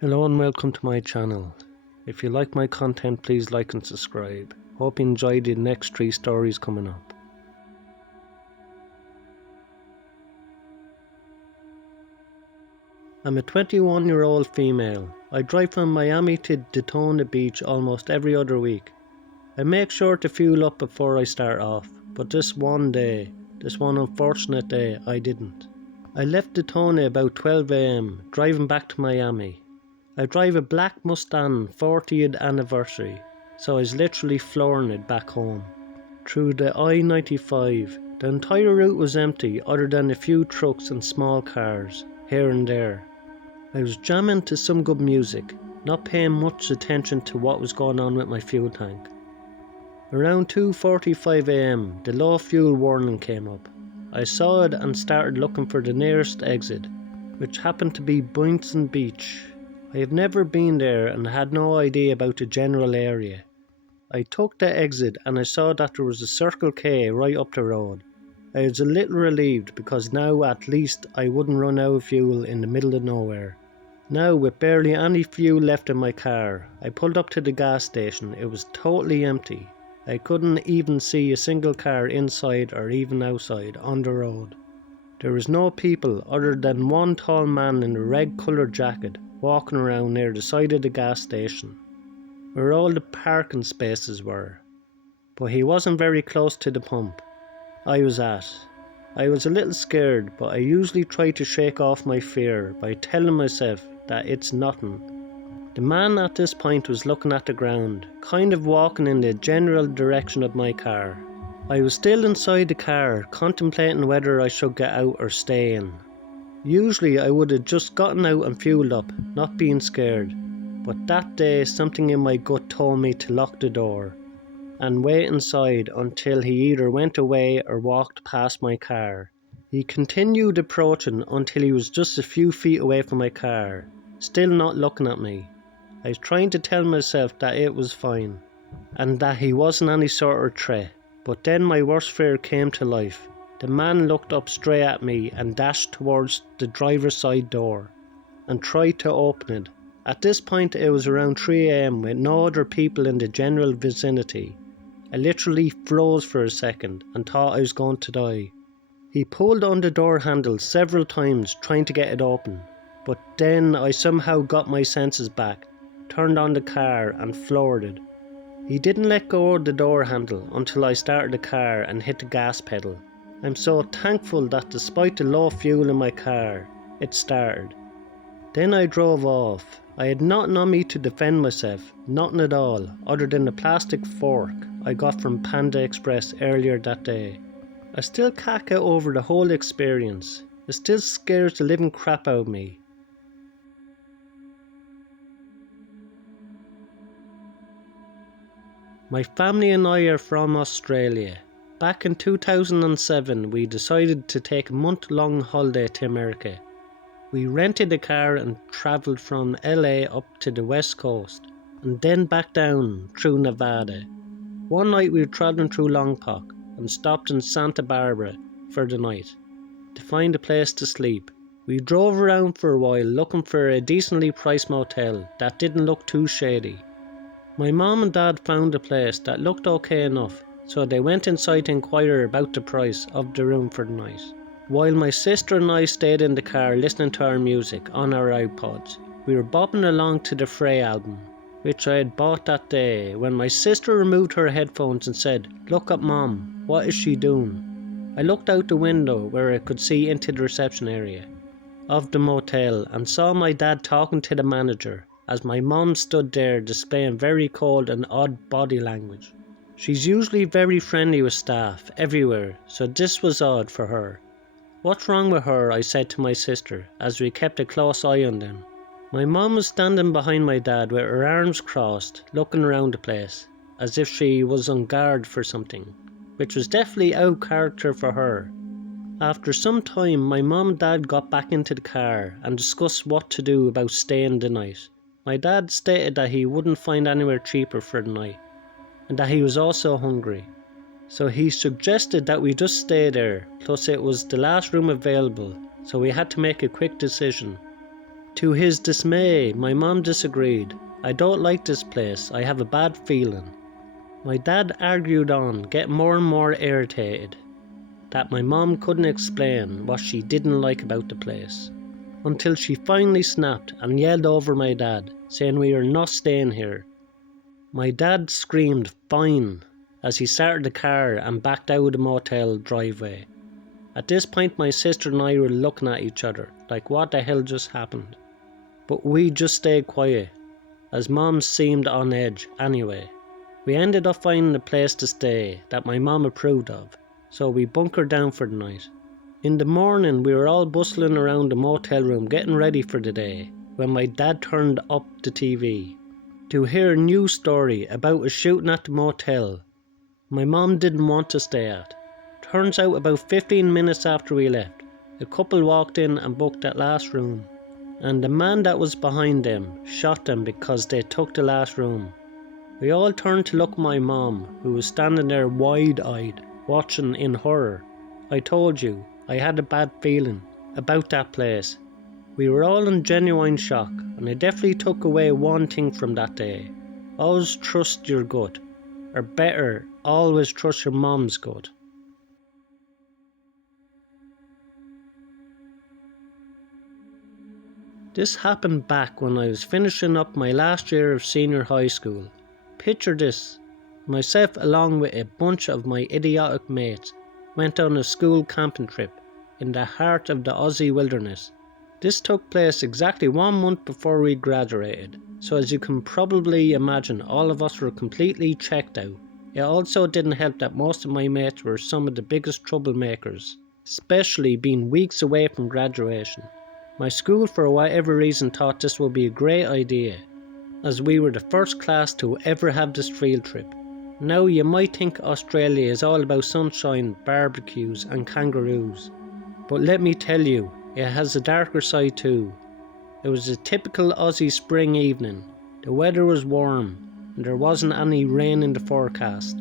Hello and welcome to my channel. If you like my content, please like and subscribe. Hope you enjoy the next 3 stories coming up. I'm a 21-year-old female. I drive from Miami to Daytona Beach almost every other week. I make sure to fuel up before I start off, but this one unfortunate day, I didn't. I left Daytona about 12 AM, driving back to Miami. I drive a black Mustang 40th anniversary, so I was literally flooring it back home. Through the I-95, the entire route was empty other than a few trucks and small cars, here and there. I was jamming to some good music, not paying much attention to what was going on with my fuel tank. Around 2:45 AM, the low fuel warning came up. I saw it and started looking for the nearest exit, which happened to be Boynton Beach. I have never been there and had no idea about the general area. I took the exit and I saw that there was a Circle K right up the road. I was a little relieved because now at least I wouldn't run out of fuel in the middle of nowhere. Now with barely any fuel left in my car, I pulled up to the gas station. It was totally empty. I couldn't even see a single car inside or even outside on the road. There was no people other than one tall man in a red coloured jacket walking around near the side of the gas station, where all the parking spaces were. But he wasn't very close to the pump I was at. I was a little scared, but I usually try to shake off my fear by telling myself that it's nothing. The man at this point was looking at the ground, kind of walking in the general direction of my car. I was still inside the car, contemplating whether I should get out or stay in. Usually I would have just gotten out and fueled up, not being scared. But that day something in my gut told me to lock the door and wait inside until he either went away or walked past my car. He continued approaching until he was just a few feet away from my car, still not looking at me. I was trying to tell myself that it was fine and that he wasn't any sort of threat, but then my worst fear came to life. The man looked up straight at me and dashed towards the driver's side door and tried to open it. At this point it was around 3 AM with no other people in the general vicinity. I literally froze for a second and thought I was going to die. He pulled on the door handle several times trying to get it open, but then I somehow got my senses back, turned on the car and floored it. He didn't let go of the door handle until I started the car and hit the gas pedal. I'm so thankful that despite the low fuel in my car, it started. Then I drove off. I had nothing on me to defend myself, nothing at all, other than the plastic fork I got from Panda Express earlier that day. I still can't get over the whole experience. It still scares the living crap out of me. My family and I are from Australia. Back in 2007 we decided to take a month-long holiday to America. We rented a car and travelled from LA up to the west coast and then back down through Nevada. One night we were travelling through Longpok and stopped in Santa Barbara for the night to find a place to sleep. We drove around for a while looking for a decently priced motel that didn't look too shady. My mom and dad found a place that looked okay enough, so they went inside to inquire about the price of the room for the night, while my sister and I stayed in the car listening to our music on our iPods. We were bopping along to the Frey album, which I had bought that day, when my sister removed her headphones and said, "Look at Mom, what is she doing?" I looked out the window where I could see into the reception area of the motel and saw my dad talking to the manager as my mom stood there displaying very cold and odd body language. She's usually very friendly with staff everywhere, so this was odd for her. "What's wrong with her?" I said to my sister as we kept a close eye on them. My mom was standing behind my dad with her arms crossed, looking around the place, as if she was on guard for something, which was definitely out of character for her. After some time, my mom and dad got back into the car and discussed what to do about staying the night. My dad stated that he wouldn't find anywhere cheaper for the night, and that he was also hungry. So he suggested that we just stay there, plus it was the last room available, so we had to make a quick decision. To his dismay, my mom disagreed. "I don't like this place, I have a bad feeling." My dad argued on, getting more and more irritated that my mom couldn't explain what she didn't like about the place, until she finally snapped and yelled over my dad, saying we were not staying here. My dad screamed "fine" as he started the car and backed out of the motel driveway. At this point my sister and I were looking at each other like what the hell just happened. But we just stayed quiet, as mom seemed on edge anyway. We ended up finding a place to stay that my mom approved of, so we bunkered down for the night. In the morning we were all bustling around the motel room getting ready for the day, when my dad turned up the TV to hear a news story about a shooting at the motel my mom didn't want to stay at. Turns out about 15 minutes after we left, a couple walked in and booked that last room, and the man that was behind them shot them because they took the last room. We all turned to look at my mom, who was standing there wide-eyed, watching in horror. I told you, I had a bad feeling about that place. We were all in genuine shock, and I definitely took away one thing from that day. Always trust your gut, or better, always trust your mom's gut. This happened back when I was finishing up my last year of senior high school. Picture this, myself along with a bunch of my idiotic mates went on a school camping trip in the heart of the Aussie wilderness. This took place exactly 1 month before we graduated, so as you can probably imagine, all of us were completely checked out. It also didn't help that most of my mates were some of the biggest troublemakers, especially being weeks away from graduation. My school, for whatever reason, thought this would be a great idea, as we were the first class to ever have this field trip. Now you might think Australia is all about sunshine, barbecues and kangaroos, but let me tell you, it has a darker side too. It was a typical Aussie spring evening. The weather was warm and there wasn't any rain in the forecast.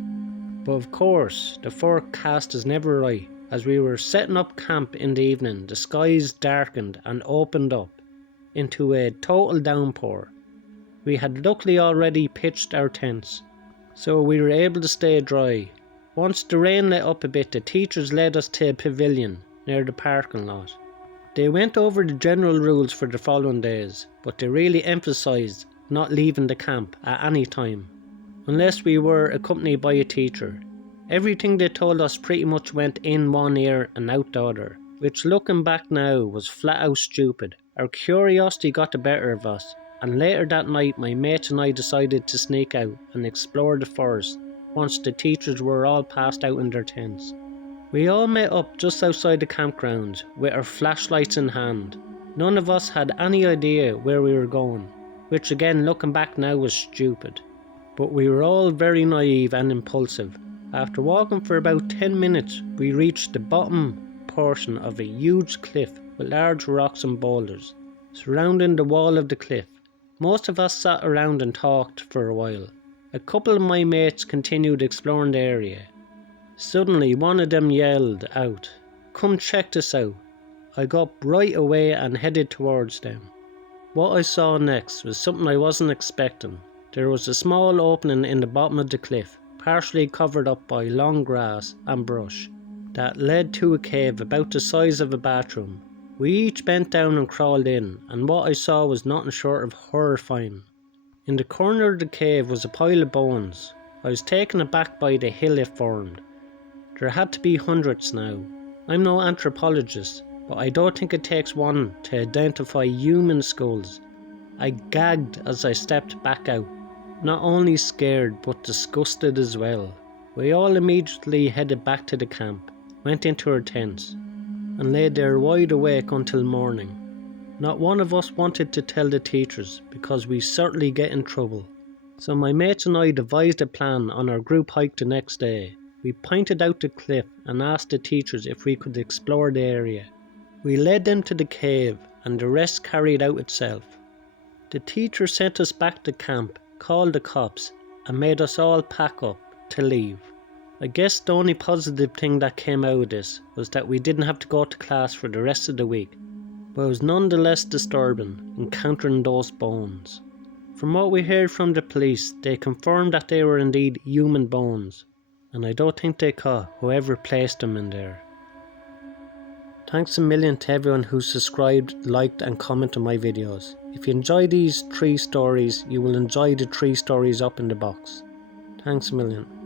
But of course, the forecast is never right. As we were setting up camp in the evening, the skies darkened and opened up into a total downpour. We had luckily already pitched our tents, so we were able to stay dry. Once the rain let up a bit, the teachers led us to a pavilion near the parking lot. They went over the general rules for the following days, but they really emphasised not leaving the camp at any time, unless we were accompanied by a teacher. Everything they told us pretty much went in one ear and out the other, which looking back now was flat out stupid. Our curiosity got the better of us, and later that night my mates and I decided to sneak out and explore the forest once the teachers were all passed out in their tents. We all met up just outside the campground with our flashlights in hand. None of us had any idea where we were going, which again looking back now was stupid. But we were all very naive and impulsive. After walking for about 10 minutes, we reached the bottom portion of a huge cliff with large rocks and boulders surrounding the wall of the cliff. Most of us sat around and talked for a while. A couple of my mates continued exploring the area. Suddenly one of them yelled out, "Come check this out." I got up right away and headed towards them. What I saw next was something I wasn't expecting. There was a small opening in the bottom of the cliff, partially covered up by long grass and brush, that led to a cave about the size of a bathroom. We each bent down and crawled in, and what I saw was nothing short of horrifying. In the corner of the cave was a pile of bones. I was taken aback by the hill it formed. There had to be hundreds now. I'm no anthropologist, but I don't think it takes one to identify human skulls. I gagged as I stepped back out, not only scared but disgusted as well. We all immediately headed back to the camp, went into our tents, and lay there wide awake until morning. Not one of us wanted to tell the teachers because we certainly get in trouble. So my mates and I devised a plan on our group hike the next day. We pointed out the cliff and asked the teachers if we could explore the area. We led them to the cave and the rest carried out itself. The teacher sent us back to camp, called the cops and made us all pack up to leave. I guess the only positive thing that came out of this was that we didn't have to go to class for the rest of the week. but it was nonetheless disturbing encountering those bones. From what we heard from the police, they confirmed that they were indeed human bones, and I don't think they caught whoever placed them in there. Thanks a million to everyone who subscribed, liked and commented my videos. If you enjoy these 3 stories, you will enjoy the 3 stories up in the box. Thanks a million.